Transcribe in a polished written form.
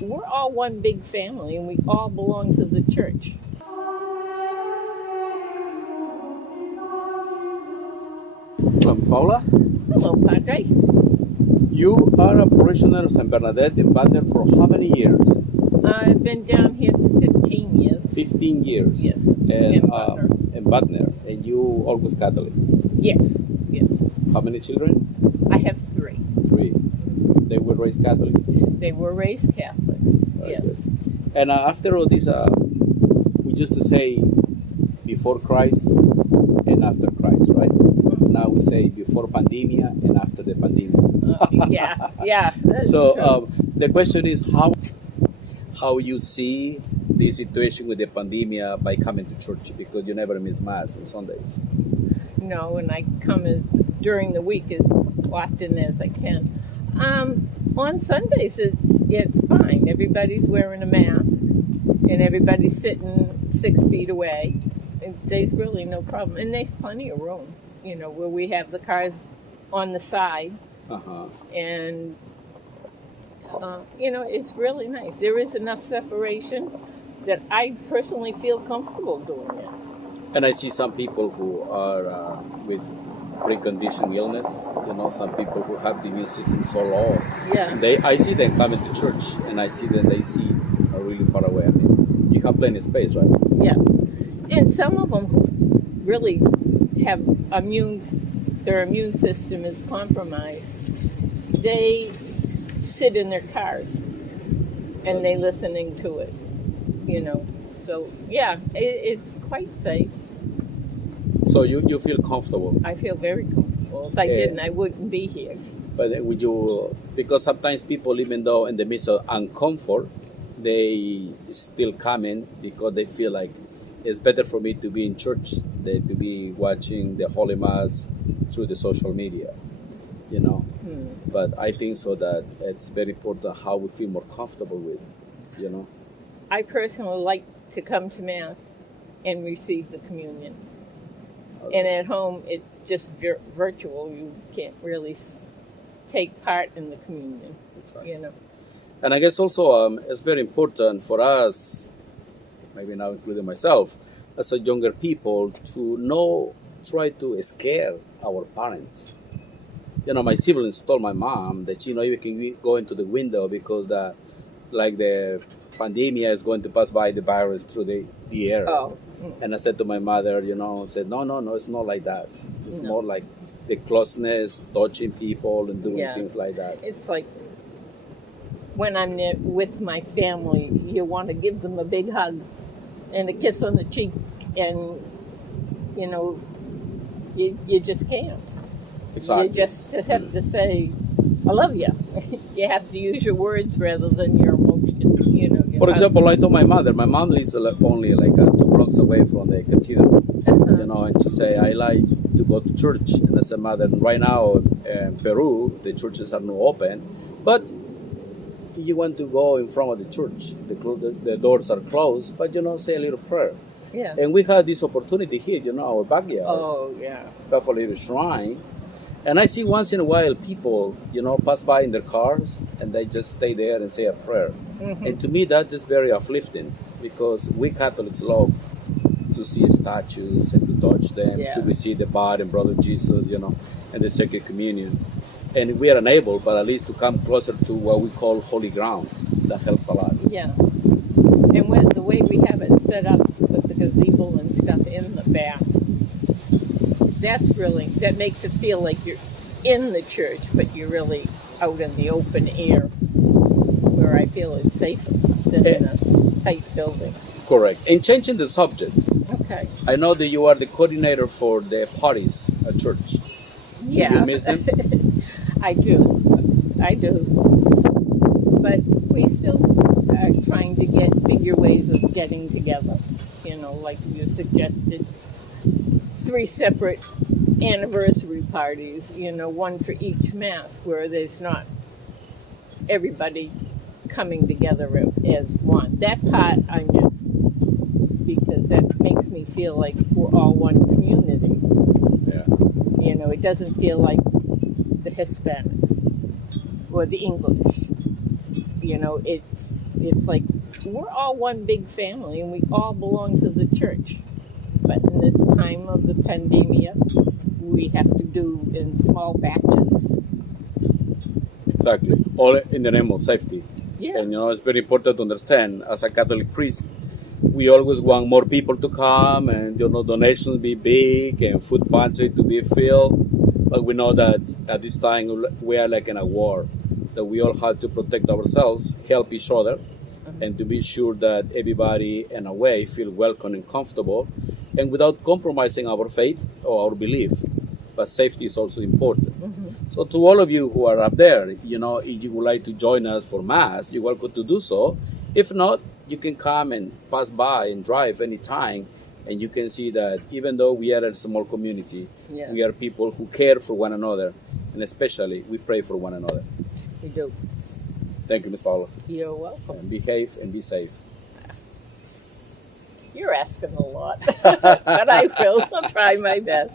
we're all one big family, and we all belong to the church. Hello, Miss Paula. Hello, Padre. You are a parishioner of St. Bernadette in Butner for how many years? I've been down here for 15 years. 15 years? Yes, And, in Butner. In Butner. And you always Catholic? Yes, yes. How many children? I have 3. 3. They were raised Catholics? They were raised Catholic. Very Yes. good. And after all this, we used to say before Christ and after Christ, right? Now we say before pandemia and after the pandemia. Yeah. That's So true. the question is how you see the situation with the pandemia by coming to church, because you never miss Mass on Sundays. No, and I come during the week as often as I can. On Sundays, it's fine. Everybody's wearing a mask, and everybody's sitting 6 feet away. There's really no problem, and there's plenty of room. Where we have the cars on the side, and it's really nice. There is enough separation that I personally feel comfortable doing it. And I see some people who are with preconditioned illness. Some people who have the immune system so low. Yeah. I see them coming to church, and I see them. They see really far away. I mean, you have plenty of space, right? Yeah. And some of them who really have their immune system is compromised, they sit in their cars and they listening to it, So yeah, it's quite safe. So you feel comfortable? I feel very comfortable. If I didn't, I wouldn't be here. But would you? Because sometimes people, even though in the midst of uncomfort, they still come in because they feel like it's better for me to be in church than to be watching the Holy Mass through the social media, But I think so that it's very important how we feel more comfortable with, I personally like to come to Mass and receive the communion. And at home, it's just virtual. You can't really take part in the communion, That's right. And I guess also it's very important for us, maybe now including myself, as a younger people, to try to scare our parents. My siblings told my mom that, you can go into the window because the pandemia is going to pass by the virus through the air. Oh. And I said to my mother, said, no, it's not like that. It's more like the closeness, touching people and doing things like that. It's like when I'm with my family, you want to give them a big hug and a kiss on the cheek, and you just can't. Exactly. You just have to say, I love you. You have to use your words rather than your emotions. For example, I told my mother, my mom lives only 2 blocks away from the cathedral, and she say, I like to go to church. And I said, mother, right now in Peru, the churches are not open, but you want to go in front of the church, the doors are closed, but say a little prayer. Yeah. And we had this opportunity here, our backyard. Oh, yeah. Have a little shrine. And I see once in a while people, pass by in their cars and they just stay there and say a prayer. Mm-hmm. And to me, that's just very uplifting, because we Catholics love to see statues and to touch them, to receive the body and blood of Jesus, and the sacred communion. And we are unable, but at least to come closer to what we call holy ground. That helps a lot. Yeah. And the way we have it set up with the gazebo and stuff in the back, that makes it feel like you're in the church, but you're really out in the open air, where I feel it's safer than in a tight building. Correct. And changing the subject. Okay. I know that you are the coordinator for the parties at church. Yeah. Do you miss them? I do. But we still are trying to get figure ways of getting together. Like you suggested, 3 separate anniversary parties, one for each Mass, where there's not everybody coming together as one. That part I miss, because that makes me feel like we're all one community. Yeah. It doesn't feel like the Hispanics or the English. It's it's like we're all one big family and we all belong to the church. But in this time of the pandemic, we have to do in small batches. Exactly. All in the name of safety. Yeah. And it's very important to understand, as a Catholic priest, we always want more people to come and donations be big and food pantry to be filled. But we know that at this time we are like in a war, that we all have to protect ourselves, help each other, and to be sure that everybody in a way feel welcome and comfortable, and without compromising our faith or our belief. But safety is also important. So to all of you who are up there, if you would like to join us for Mass, you're welcome to do so. If not, you can come and pass by and drive anytime, and you can see that even though we are a small community, we are people who care for one another, and especially we pray for one another. We do. Thank you, Miss Paula. You're welcome. And behave and be safe. You're asking a lot, but I will. I'll try my best.